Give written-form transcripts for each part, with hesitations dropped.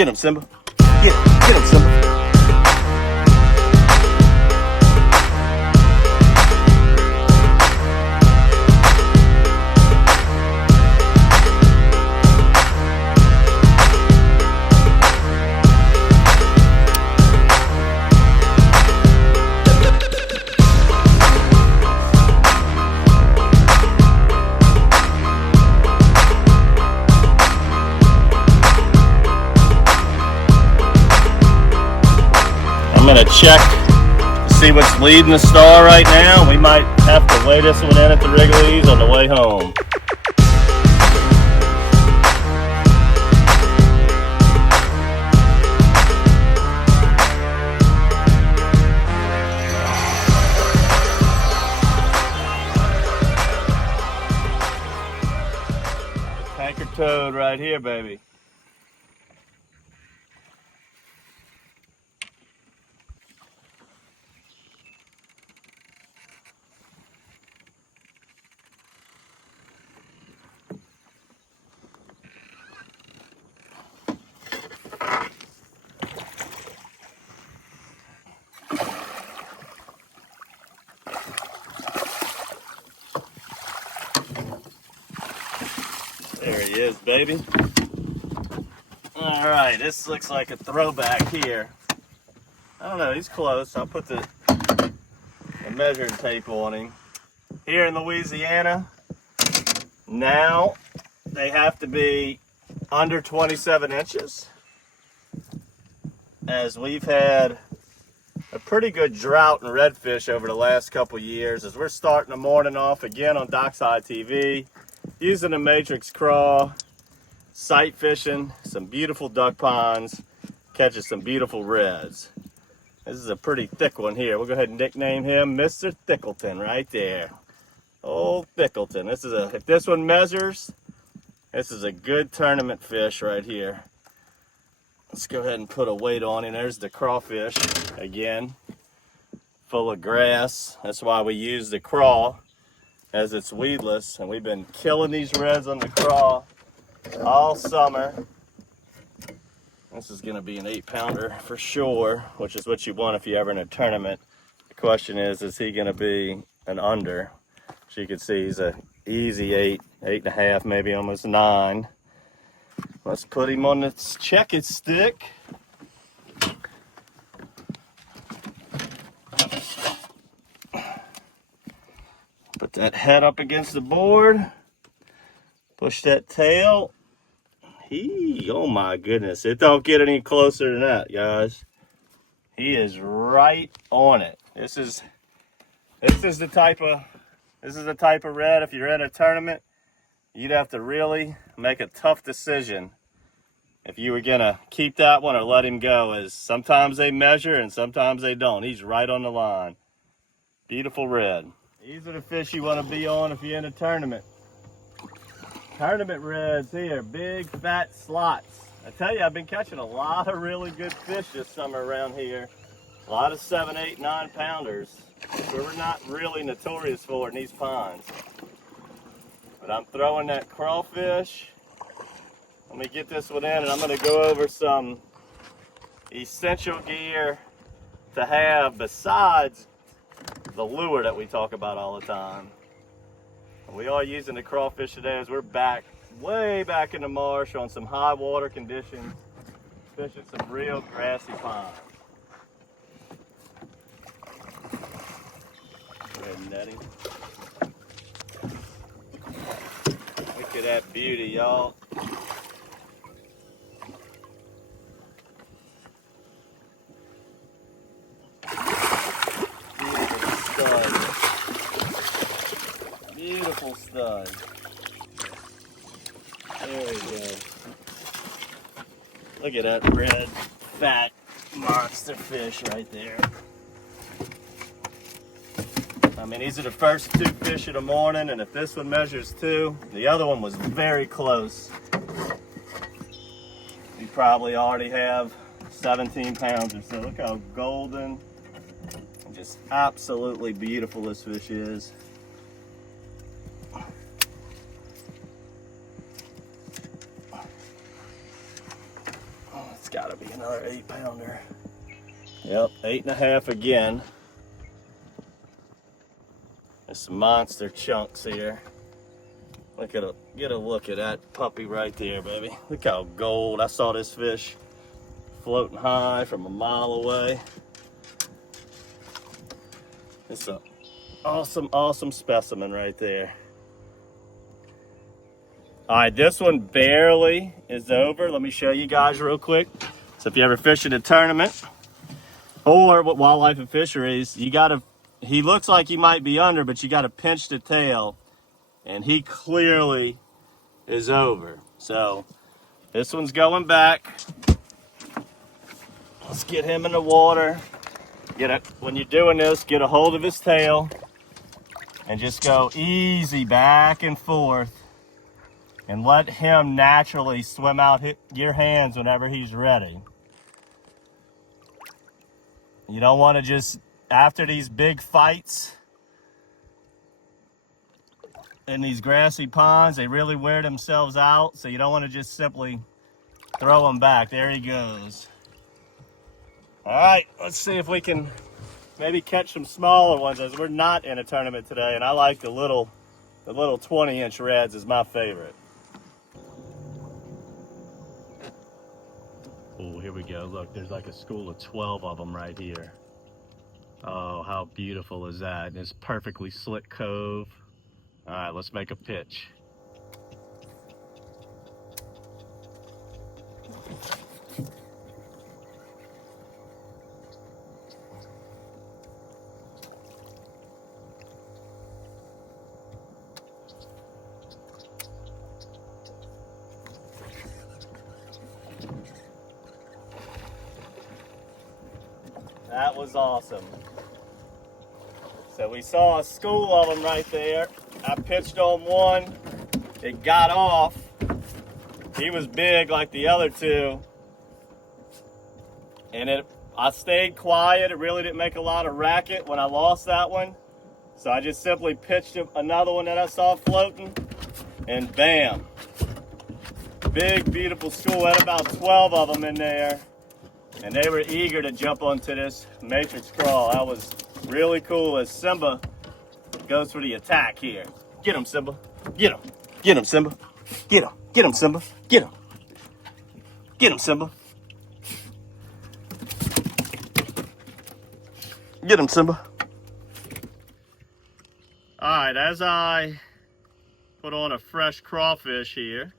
Get him, Simba. Get him, Simba. I'm gonna check to see what's leading the star right now. We might have to weigh this one in at the Wrigley's on the way home. Tanker toad right here, baby. There he is, baby. All right, this looks like a throwback here. I don't know, he's close. I'll put the measuring tape on him. Here in Louisiana, now they have to be under 27 inches, as we've had a pretty good drought in redfish over the last couple years, as we're starting the morning off again on DockSide TV, using a matrix craw, sight fishing, some beautiful duck ponds, catching some beautiful reds. This is a pretty thick one here. We'll go ahead and nickname him Mr. Thickleton right there. Old Thickleton. This is if this one measures, this is a good tournament fish right here. Let's go ahead and put a weight on him. There's the crawfish again, full of grass. That's why we use the craw, as it's weedless, and we've been killing these reds on the craw all summer. This is going to be an 8-pounder for sure, which is what you want if you're ever in a tournament. The question is he going to be an under? As you can see, he's a easy 8, 8.5, maybe almost 9. Let's put him on the check-it stick. Put that head up against the board. Push that tail. Oh my goodness, it don't get any closer than that, guys. He is right on it. This is the type of red, if you're in a tournament, you'd have to really make a tough decision if you were gonna keep that one or let him go, as sometimes they measure and sometimes they don't. He's right on the line. Beautiful red. These are the fish you want to be on if you're in a tournament. Tournament reds here, big fat slots. I tell you, I've been catching a lot of really good fish this summer around here. A lot of 7, 8, 9-pounders. We're not really notorious for in these ponds. But I'm throwing that crawfish. Let me get this one in, and I'm going to go over some essential gear to have besides the lure that we talk about all the time. We are using the crawfish today as we're way back in the marsh on some high water conditions, fishing some real grassy ponds. Go ahead and net him. Look at that beauty, y'all. Beautiful stud. There we go. Look at that red, fat monster fish right there. I mean, these are the first 2 fish of the morning, and if this one measures 2, the other one was very close. You probably already have 17 pounds or so. Look how golden and just absolutely beautiful this fish is. gotta be another 8-pounder. Yep, 8.5 again. There's some monster chunks here. Get a look at that puppy right there, baby. Look how gold. I saw this fish floating high from a mile away. It's an awesome specimen right there. All right, this one barely is over. Let me show you guys real quick. So if you ever fish at a tournament or with wildlife and fisheries, he looks like he might be under, but you gotta pinch the tail, and he clearly is over. So this one's going back. Let's get him in the water. When you're doing this, get a hold of his tail and just go easy back and forth and let him naturally swim out your hands whenever he's ready. You don't want to just, after these big fights in these grassy ponds, they really wear themselves out, so you don't want to just simply throw them back. There he goes. All right, let's see if we can maybe catch some smaller ones, as we're not in a tournament today, and I like the little 20-inch reds is my favorite. Oh, here we go. Look, there's like a school of 12 of them right here. Oh, how beautiful is that? This perfectly slick cove. All right, let's make a pitch. That was awesome. So we saw a school of them right there. I pitched on one. It got off. He was big like the other two. And I stayed quiet. It really didn't make a lot of racket when I lost that one. So I just simply pitched another one that I saw floating, and bam. Big, beautiful school. Had about 12 of them in there. And they were eager to jump onto this matrix crawl. That was really cool as Simba goes for the attack here. Get him, Simba. Get him. Get him, Simba. Get him. Get him, Simba. Get him. Get him, Simba. Get him, Simba. All right, as I put on a fresh crawfish here,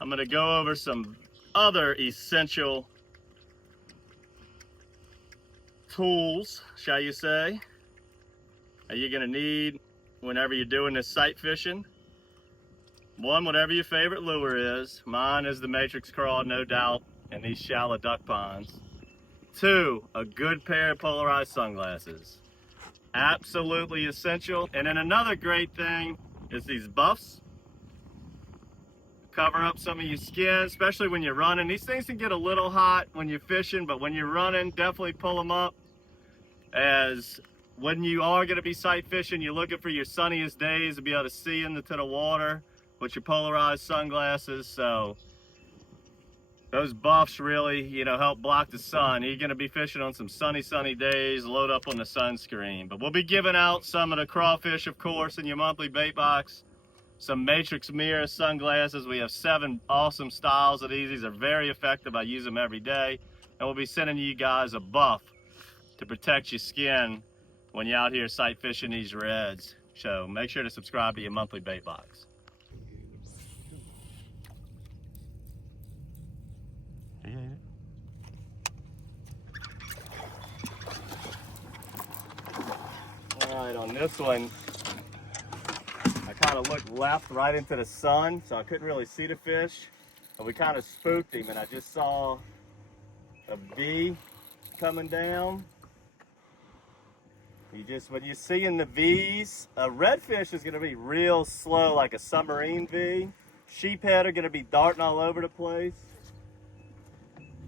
I'm gonna go over some other essential tools, shall you say, that you're gonna need whenever you're doing this sight fishing. One, whatever your favorite lure is. Mine is the matrix crawl, no doubt, in these shallow duck ponds. Two, a good pair of polarized sunglasses. Absolutely essential. And then another great thing is these buffs. Cover up some of your skin, especially when you're running. These things can get a little hot when you're fishing, but when you're running, definitely pull them up. As when you are going to be sight fishing, you're looking for your sunniest days to be able to see into the water with your polarized sunglasses. So those buffs really, help block the sun. You're going to be fishing on some sunny days, load up on the sunscreen. But we'll be giving out some of the crawfish, of course, in your monthly bait box. Some matrix mirror sunglasses. We have 7 awesome styles of these. These are very effective. I use them every day. And we'll be sending you guys a buff to protect your skin when you're out here sight fishing these reds. So make sure to subscribe to your monthly bait box. All right, on this one, I kind of looked left right into the sun, so I couldn't really see the fish. But we kind of spooked him, and I just saw a V coming down. When you're seeing the V's, a redfish is going to be real slow, like a submarine V. Sheephead are going to be darting all over the place.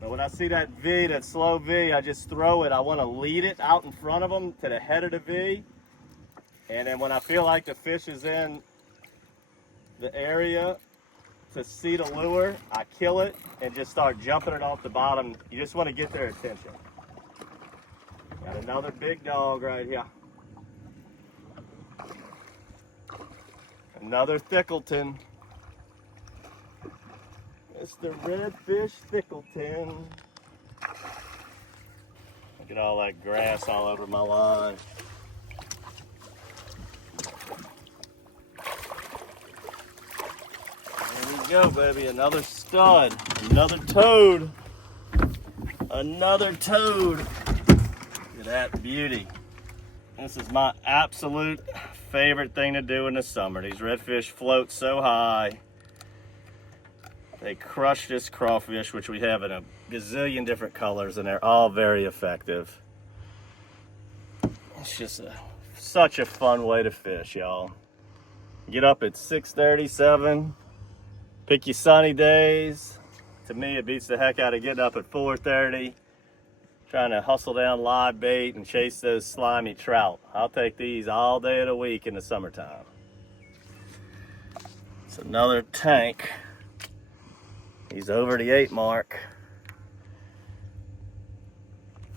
But when I see that V, that slow V, I just throw it. I want to lead it out in front of them to the head of the V. And then when I feel like the fish is in the area, to see the lure, I kill it and just start jumping it off the bottom. You just want to get their attention. Got another big dog right here. Another Thickleton. It's the redfish Thickleton. Look at all that grass all over my line. There we go, baby. Another stud. Another toad. Another toad. Look at that beauty. This is my absolute favorite thing to do in the summer. These redfish float so high. They crush this crawfish, which we have in a gazillion different colors, and they're all very effective. It's just such a fun way to fish, y'all. Get up at 6:30, 7. Pick your sunny days. To me, it beats the heck out of getting up at 4:30, trying to hustle down live bait and chase those slimy trout. I'll take these all day of the week in the summertime. It's another tank. He's over the 8 mark.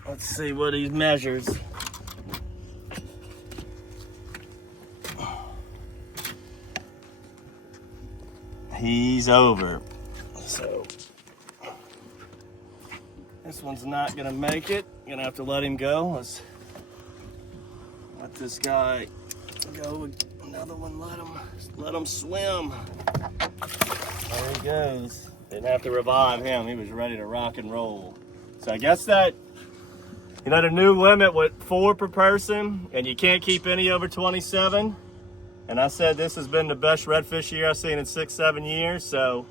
Let's see what he measures. He's over. So this one's not gonna make it. Gonna have to let him go. Let's let this guy go. Another one, let him swim. There he goes. Didn't have to revive him. He was ready to rock and roll. So I guess that, you know, the new limit with 4 per person, and you can't keep any over 27. And I said this has been the best redfish year I've seen in 6-7 years. So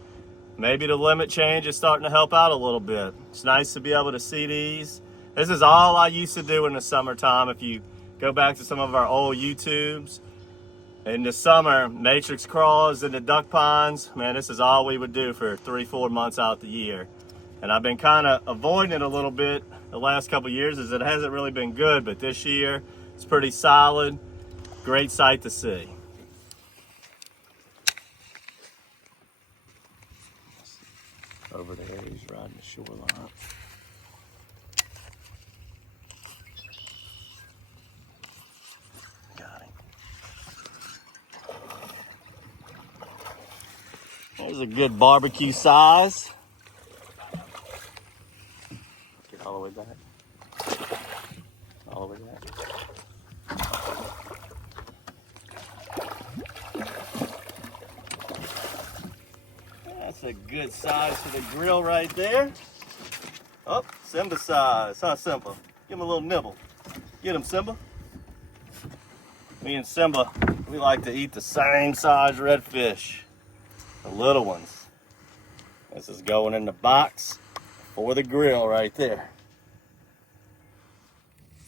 maybe the limit change is starting to help out a little bit. It's nice to be able to see these. This is all I used to do in the summertime. If you go back to some of our old YouTubes, in the summer, matrix crawls in the duck ponds, man, this is all we would do for 3-4 months out the year. And I've been kind of avoiding it a little bit the last couple years, as it hasn't really been good, but this year it's pretty solid. Great sight to see. Over there, he's riding the shoreline. Got him. There's a good barbecue size. Get all the way back. All the way back. That's a good size for the grill right there. Oh, Simba size, huh, Simba? Give him a little nibble. Get him, Simba. Me and Simba, we like to eat the same size redfish, the little ones. This is going in the box for the grill right there.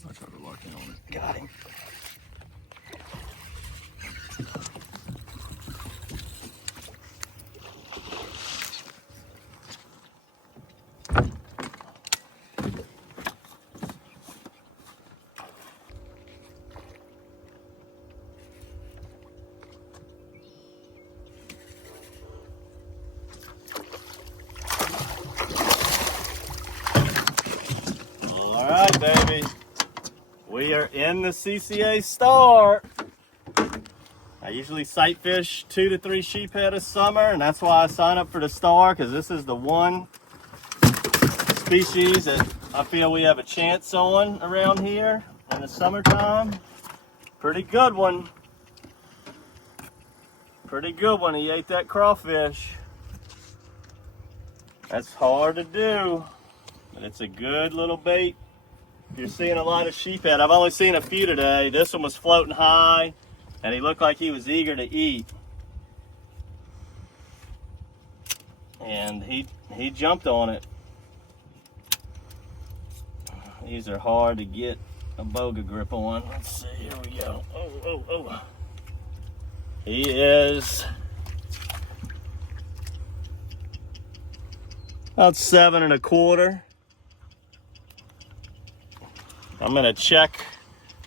I tried to lock in on it. Got him. All right, baby. We are in the CCA Star. I usually sight fish 2 to 3 sheephead a summer, and that's why I sign up for the Star, because this is the one species that I feel we have a chance on around here in the summertime. Pretty good one. Pretty good one. He ate that crawfish. That's hard to do, but it's a good little bait. You're seeing a lot of sheephead. I've only seen a few today. This one was floating high, and he looked like he was eager to eat. And he jumped on it. These are hard to get a boga grip on. Let's see, here we go. Oh. He is about 7 1/4. I'm gonna check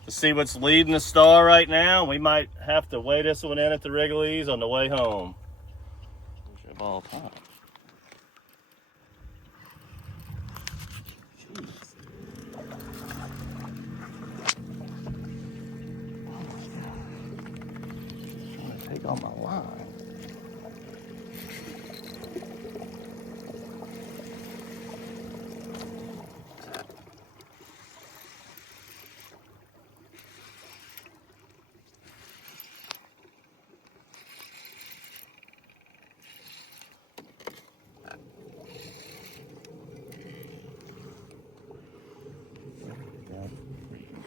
to see what's leading the Star right now. We might have to weigh this one in at the Wrigley's on the way home. of all time. Jeez. Oh my God. He's trying to take on my line.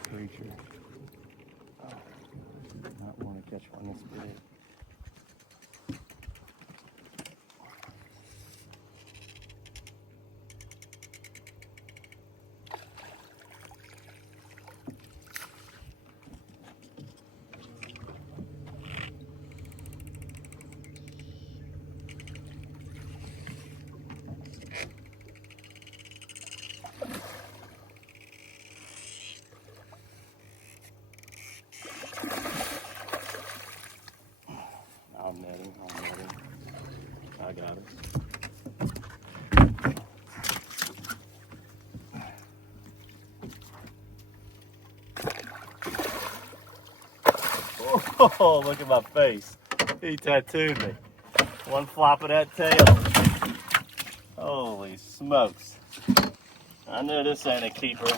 Creature. Oh, I do not want to catch one this big. I'll net him. I got it. Oh, look at my face. He tattooed me. One flop of that tail. Holy smokes. I know this ain't a keeper.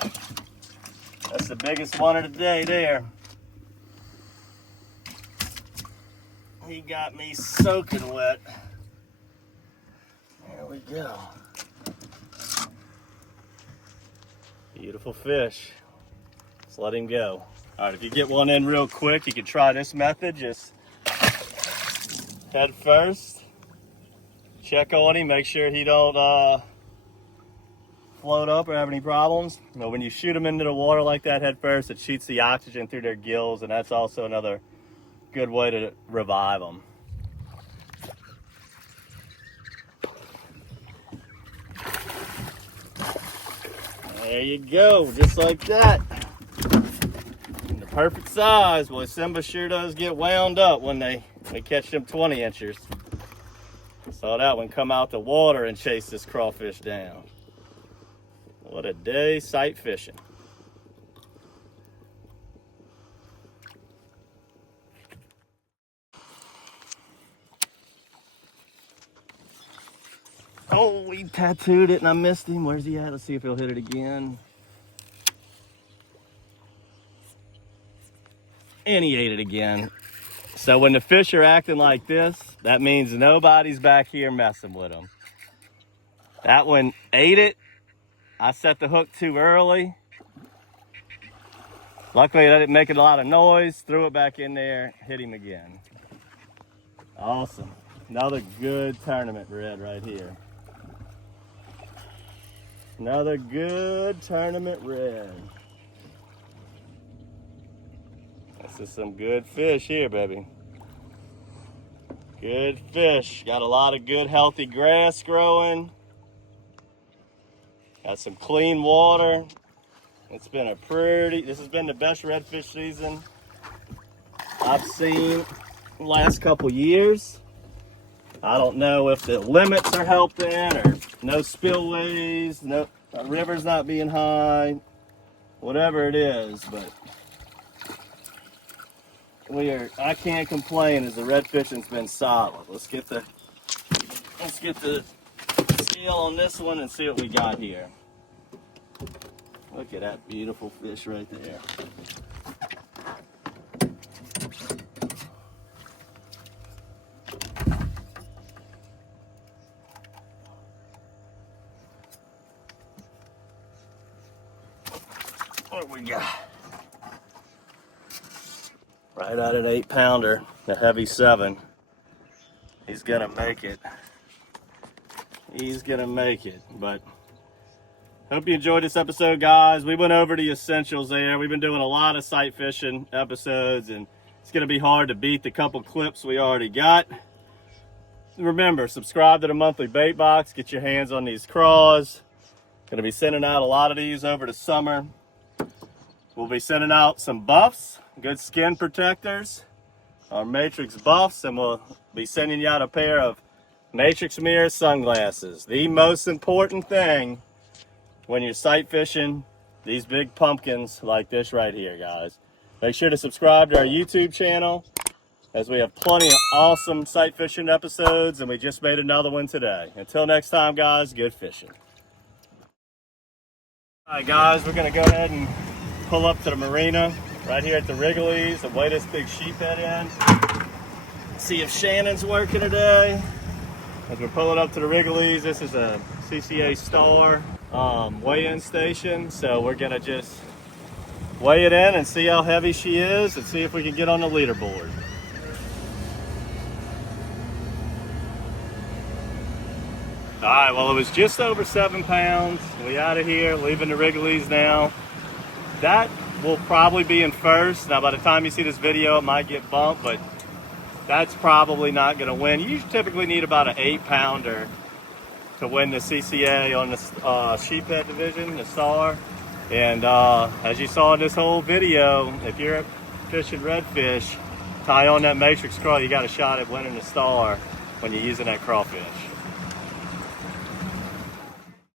That's the biggest one of the day there. He got me soaking wet. There we go. Beautiful fish. Let's let him go. All right, if you get one in real quick, you can try this method. Just head first. Check on him, make sure he don't float up or have any problems. You know, when you shoot them into the water like that head first, it shoots the oxygen through their gills, and that's also another good way to revive them. There you go, just like that. And the perfect size. Boy, Simba sure does get wound up when they catch them 20 inchers. Saw that one come out the water and chase this crawfish down. What a day sight fishing. Oh, he tattooed it and I missed him. Where's he at? Let's see if he'll hit it again. And he ate it again. So when the fish are acting like this, that means nobody's back here messing with them. That one ate it. I set the hook too early. Luckily, I didn't make a lot of noise. Threw it back in there, hit him again. Awesome. Another good tournament red right here. Another good tournament red. This is some good fish here, baby. Good fish. Got a lot of good, healthy grass growing. Got some clean water. It's been this has been the best redfish season I've seen the last couple years. I don't know if the limits are helping or no spillways, no river's not being high, whatever it is, but I can't complain as the red fishing's been solid. Let's get the scale on this one and see what we got here. Look at that beautiful fish right there. What we got? Right at an 8-pounder, a heavy 7. He's gonna make it. He's gonna make it, but hope you enjoyed this episode, guys. We went over the essentials there. We've been doing a lot of sight fishing episodes, and it's gonna be hard to beat the couple clips we already got. Remember, subscribe to the monthly bait box. Get your hands on these craws. Gonna be sending out a lot of these over the summer. We'll be sending out some buffs, good skin protectors, our Matrix buffs, and we'll be sending you out a pair of Matrix mirror sunglasses. The most important thing when you're sight fishing these big pumpkins like this right here, guys. Make sure to subscribe to our YouTube channel, as we have plenty of awesome sight fishing episodes, and we just made another one today. Until next time, guys, good fishing. All right, guys, we're gonna go ahead and pull up to the marina right here at the Wrigley's and weigh this big sheephead in. See if Shannon's working today. As we're pulling up to the Wrigley's, this is a CCA Star weigh-in station, so we're gonna just weigh it in and see how heavy she is and see if we can get on the leaderboard. All right, well, it was just over 7 pounds. We out of here, leaving the Wrigley's now. That will probably be in first. Now, by the time you see this video, it might get bumped, but that's probably not gonna win. You typically need about an 8-pounder to win the CCA on the Sheephead division, the Star. And as you saw in this whole video, if you're fishing redfish, tie on that matrix crawl, you got a shot at winning the Star when you're using that crawfish.